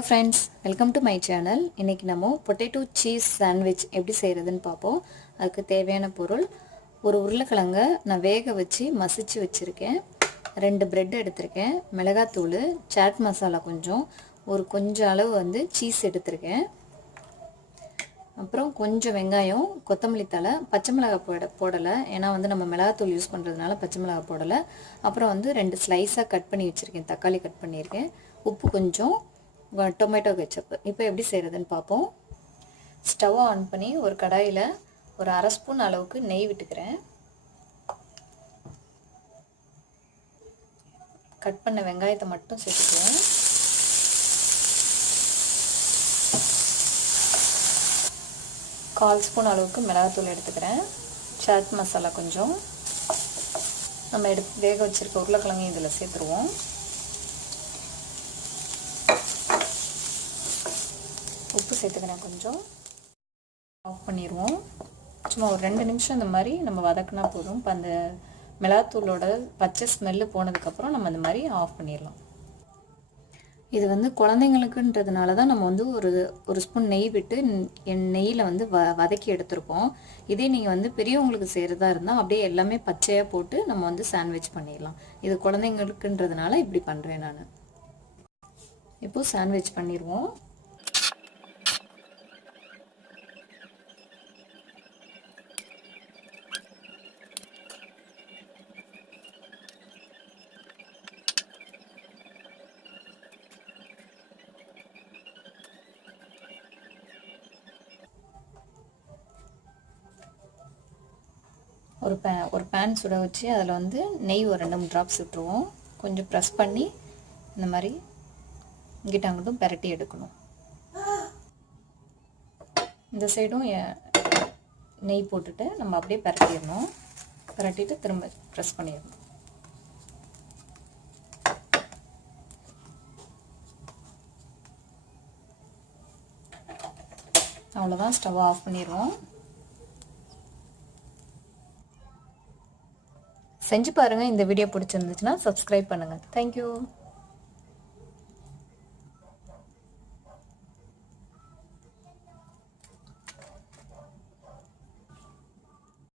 Hello friends, welcome to my channel. இன்னைக்கு நம்ம potato cheese sandwich எப்படி செய்யறதுன்னு பாப்போம். அதுக்கு தேவையான பொருள் ஒரு உருளைக்கிழங்கை நான் வேக வச்சு மசிச்சு வச்சிருக்கேன். 2 பிரெட் எடுத்துர்க்கேன். மிளகாய் தூள், சாட் மசாலா கொஞ்சம் அளவு வந்து சீஸ் எடுத்துர்க்கேன். அப்புறம் கொஞ்சம் வெங்காயம், கொத்தமல்லி தழை, பச்சை மிளகாய் போடல. ஏனா வந்து நம்ம மிளகாய் தூள் யூஸ் பண்றதுனால பச்சை மிளகாய் போடல. அப்புறம் வந்து 2 ஸ்லைஸா கட் பண்ணி வச்சிருக்கேன். தக்காளி கட் பண்ணிருக்கேன். உப்பு கொஞ்சம், டொமேட்டோ கெச்சப். இப்போ எப்படி செய்யறதுன்னு பாப்போம். ஸ்டவ் ஆன் பண்ணி ஒரு கடாயில ஒரு 1/2 ஸ்பூன் அளவுக்கு நெய் விட்டுக்கிறேன். கட் பண்ண வெங்காயத்தை மட்டும் சேர்த்துக்கிறேன். கால் ஸ்பூன் அளவுக்கு மிளகாத்தூள் எடுத்துக்கிறேன். சாட் மசாலா கொஞ்சம். நம்ம வேக வச்சிருக்க உருளைக்கிழங்கு இதில் சேர்த்துருவோம். உப்பு சேர்த்துக்கிறேன் கொஞ்சம். ஆஃப் பண்ணிடுவோம். சும்மா ஒரு 2 நிமிஷம் இந்த மாதிரி நம்ம வதக்கினா போதும். இப்போ அந்த மிளகாத்தூளோட பச்சை ஸ்மெல்லு போனதுக்கப்புறம் நம்ம இந்த மாதிரி ஆஃப் பண்ணிடலாம். இது வந்து குழந்தைங்களுக்குன்றதுனால தான் நம்ம வந்து ஒரு ஸ்பூன் நெய் விட்டு நெய்யில் வந்து வதக்கி எடுத்துருப்போம். இதே நீங்கள் வந்து பெரியவங்களுக்கு செய்கிறதா இருந்தால் அப்படியே எல்லாமே பச்சையாக போட்டு நம்ம வந்து சாண்ட்விச் பண்ணிடலாம். இது குழந்தைங்களுக்குன்றதுனால இப்படி பண்ணுறேன் நான். இப்போது சாண்ட்விச் பண்ணிடுவோம். ஒரு பேன் சுட வச்சு அதில் வந்து நெய் ஒரு 2-3 ட்ராப்ஸ் விட்டுருவோம். கொஞ்சம் ப்ரெஸ் பண்ணி இந்த மாதிரி இங்கிட்ட அங்கிட்டும் பெரட்டி எடுக்கணும். இந்த சைடும் நெய் போட்டுட்டு நம்ம அப்படியே பெரட்டிடணும். பெரட்டிட்டு திரும்ப ப்ரெஸ் பண்ணிடணும். அவ்வளோதான், ஸ்டவ் ஆஃப் பண்ணிடுவோம். செஞ்சு பாருங்கள். இந்த வீடியோ பிடிச்சிருந்துச்சுன்னா சப்ஸ்கிரைப் பண்ணுங்கள். தேங்க்யூ.